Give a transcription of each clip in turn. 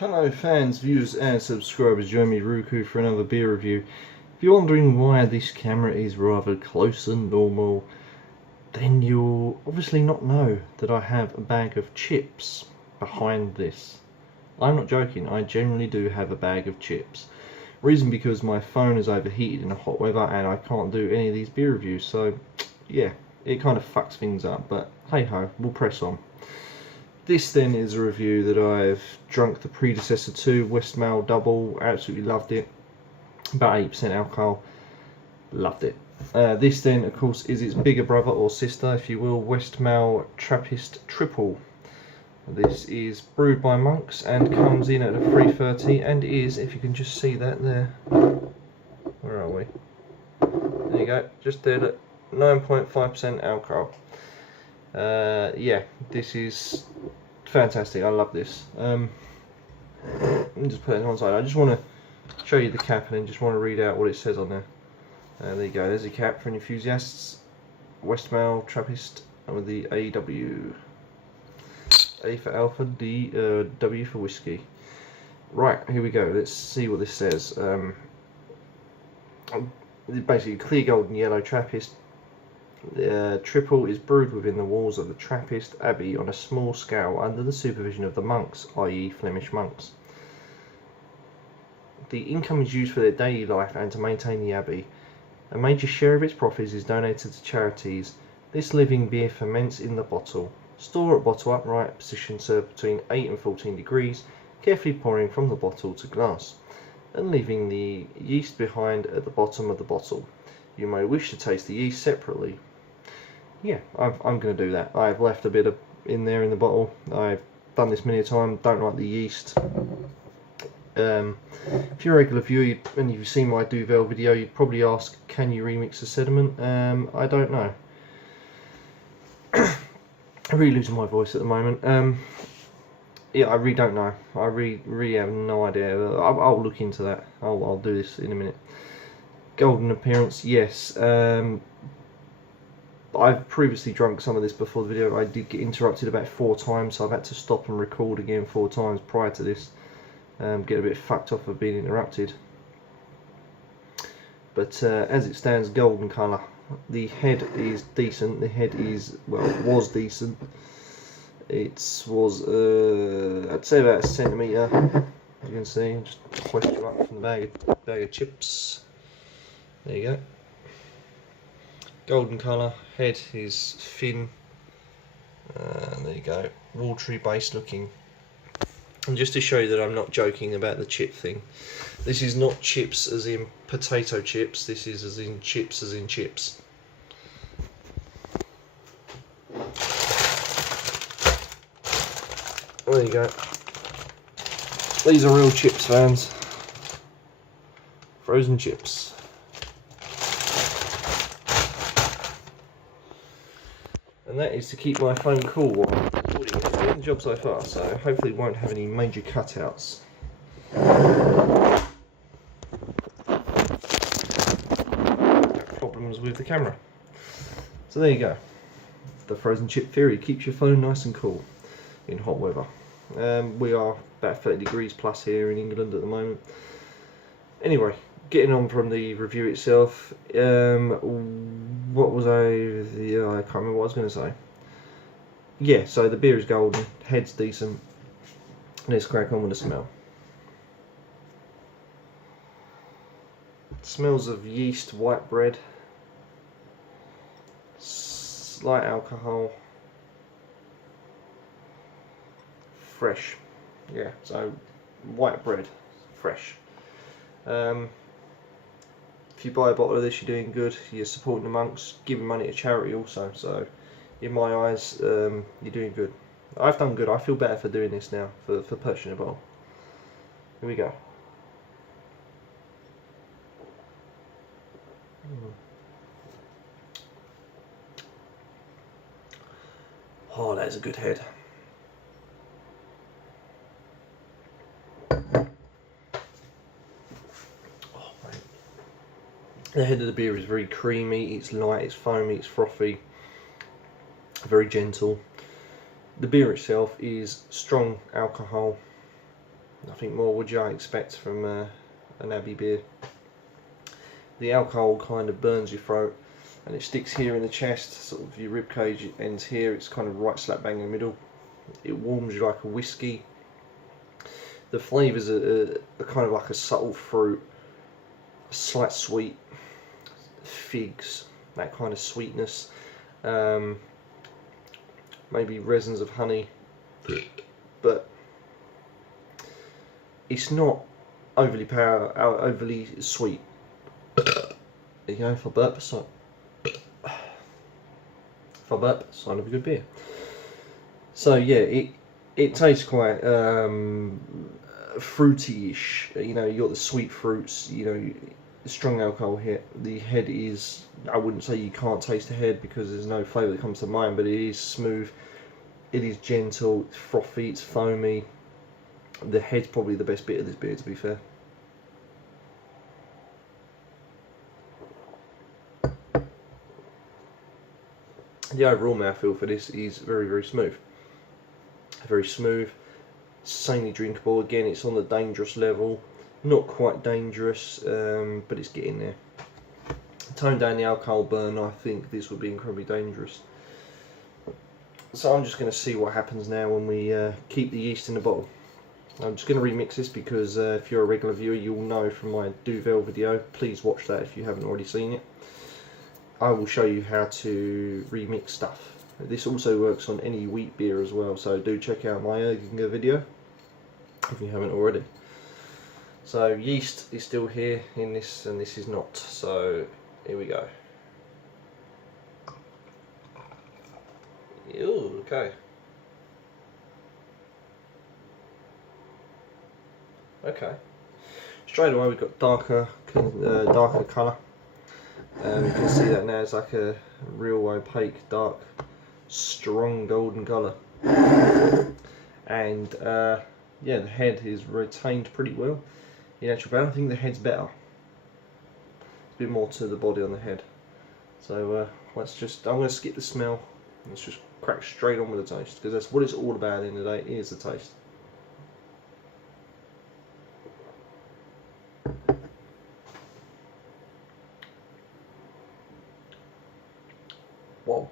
Hello fans, viewers and subscribers, join me Ruku for another beer review. If you're wondering why this camera is rather close than normal, then you'll obviously not know that I have a bag of chips behind this. I'm not joking, I generally do have a bag of chips. Reason because my phone is overheated in the hot weather and I can't do any of these beer reviews, so yeah, it kind of fucks things up, but hey ho, we'll press on. This then is a review that I've drunk the predecessor to, Westmalle Double, absolutely loved it, about 8% alcohol, loved it. This then of course is its bigger brother or sister if you will, Westmalle Trappist Triple. This is brewed by monks and comes in at a 330 and is, if you can just see that there, where are we? There you go, just there, look, 9.5% alcohol. Yeah, this is fantastic. I love this. Let me just put it on side. I just want to show you the cap and then just want to read out what it says on there. There you go. There's a cap for enthusiasts. Westmalle Trappist with the AW. A for Alpha, D W for whiskey. Right, here we go. Let's see what this says. Basically, clear golden yellow Trappist. Triple is brewed within the walls of the Trappist Abbey on a small scale under the supervision of the monks, i.e. Flemish monks. The income is used for their daily life and to maintain the abbey. A major share of its profits is donated to charities. This living beer ferments in the bottle. Store at bottle upright, position served between 8 and 14 degrees, carefully pouring from the bottle to glass, and leaving the yeast behind at the bottom of the bottle. You may wish to taste the yeast separately. Yeah, I'm going to do that. I've left a bit in there in the bottle. I've done this many a time. Don't like the yeast. If you're a regular viewer and you've seen my Duvel video, you'd probably ask, can you remix the sediment? I don't know. I'm really losing my voice at the moment. Yeah, I really don't know. I really have no idea. I'll look into that. I'll do this in a minute. Golden appearance, yes. I've previously drunk some of this before the video. I did get interrupted about 4 times, so I've had to stop and record again 4 times prior to this. Get a bit fucked off of being interrupted. But as it stands, golden colour. The head is decent. The head is, well, was decent. It was, I'd say about 1 centimetre. You can see, just hoist you up from the bag of chips. There you go. Golden colour, head is thin. There you go. Watery base looking. And just to show you that I'm not joking about the chip thing, this is not chips as in potato chips, this is as in chips as in chips. There you go. These are real chips, fans. Frozen chips. And that is to keep my phone cool while I'm recording. It's doing the job so far, so hopefully it won't have any major cutouts. Problems with the camera. So there you go. The frozen chip theory keeps your phone nice and cool in hot weather. We are about 30 degrees plus here in England at the moment. Anyway, getting on from the review itself, what was I can't remember what I was going to say. Yeah, so the beer is golden, head's decent. Let's crack on with the smell. It smells of yeast, white bread, slight alcohol, fresh. Yeah, so white bread, fresh. If you buy a bottle of this, you're doing good. You're supporting the monks, giving money to charity also. So, in my eyes, you're doing good. I've done good. I feel better for doing this now, for purchasing a bottle. Here we go. Oh, that is a good head. The head of the beer is very creamy, it's light, it's foamy, it's frothy, very gentle. The beer itself is strong alcohol, Nothing more would you expect from an Abbey beer. The alcohol kind of burns your throat, and it sticks here in the chest, sort of your rib cage ends here. It's kind of right slap bang in the middle. It warms you like a whiskey. The flavours are kind of like a subtle fruit, a slight sweet, figs, that kind of sweetness, maybe resins of honey, but it's not overly sweet. You know, if I burp, it's not. If I burp, it's sign of a good beer. So yeah, it tastes quite fruity-ish. You know, you got the sweet fruits. You know, strong alcohol hit. The head is, I wouldn't say you can't taste the head because there's no flavour that comes to mind, but it is smooth. It is gentle. It's frothy. It's foamy. The head's probably the best bit of this beer, to be fair. The overall mouthfeel for this is very, very smooth. Very smooth, sanely drinkable. Again, it's on the dangerous level. Not quite dangerous, but it's getting there. Tone down the alcohol burn, I think this would be incredibly dangerous. So I'm just going to see what happens now when we keep the yeast in the bottle. I'm just going to remix this because if you're a regular viewer, you'll know from my Duvel video. Please watch that if you haven't already seen it. I will show you how to remix stuff. This also works on any wheat beer as well, so do check out my Erginger video if you haven't already. So yeast is still here in this, and this is not. So here we go. Ew, okay. Okay. Straight away we've got darker colour. You can see that now. It's like a real opaque, dark, strong golden colour. And yeah, the head is retained pretty well. In actual fact, I think the head's better. It's a bit more to the body on the head. So let's just, I'm going to skip the smell. Let's just crack straight on with the taste, because that's what it's all about at the end of the day, is the taste. Whoa.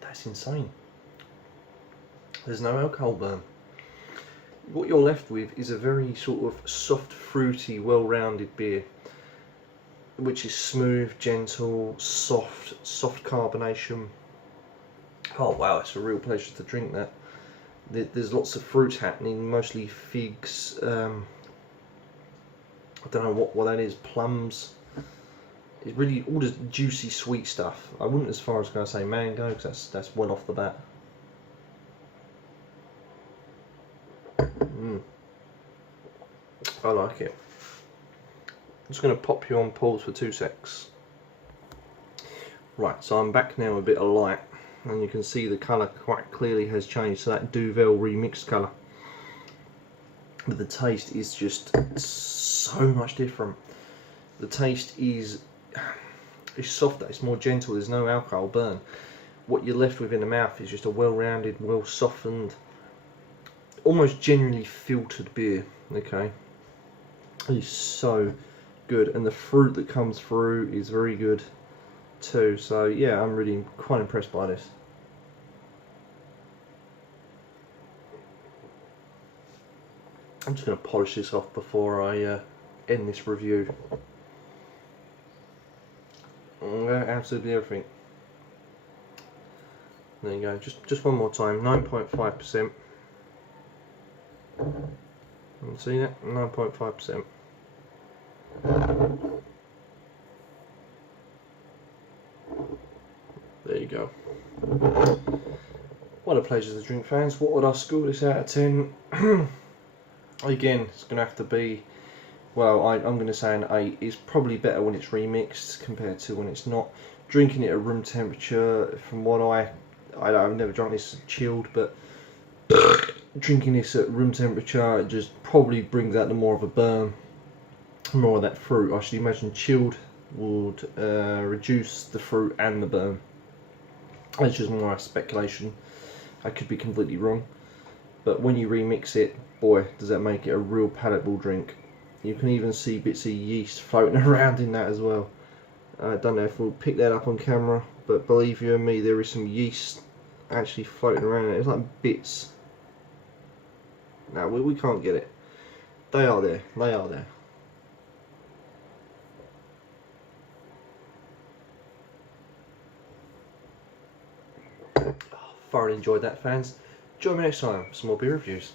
That's insane. There's no alcohol burn. What you're left with is a very sort of soft, fruity, well-rounded beer, which is smooth, gentle, soft carbonation. Oh wow, it's a real pleasure to drink that. There's lots of fruits happening, mostly figs. I don't know what that is. Plums. It's really all this juicy, sweet stuff. I wouldn't as far as going to say mango, because that's well off the bat. I like it. I'm just going to pop you on pause for 2 secs. Right, so I'm back now with a bit of light, and you can see the colour quite clearly has changed. So that Duvel remixed colour. But the taste is just so much different. The taste is softer, it's more gentle, there's no alcohol burn. What you're left with in the mouth is just a well-rounded, well-softened, almost genuinely filtered beer. Okay, it is so good, and the fruit that comes through is very good too. So yeah, I'm really quite impressed by this. I'm just going to polish this off before I end this review. Absolutely everything. There you go. Just one more time. 9.5%. You see that? 9.5%. There you go. What a pleasure to drink, fans. What would I score this out of 10? Again, it's going to have to be, well, I'm going to say an 8. It's probably better when it's remixed compared to when it's not. Drinking it at room temperature, from what I've never drunk this chilled, but drinking this at room temperature, it just probably brings out the more of a burn, more of that fruit. I should imagine chilled, would reduce the fruit and the burn. That's just my speculation. I could be completely wrong. But when you remix it, boy, does that make it a real palatable drink. You can even see bits of yeast floating around in that as well. I don't know if we'll pick that up on camera, but believe you and me, there is some yeast actually floating around it. It's like bits. No, we can't get it. They are there. They are there. Thoroughly enjoyed that, fans. Join me next time for some more beer reviews.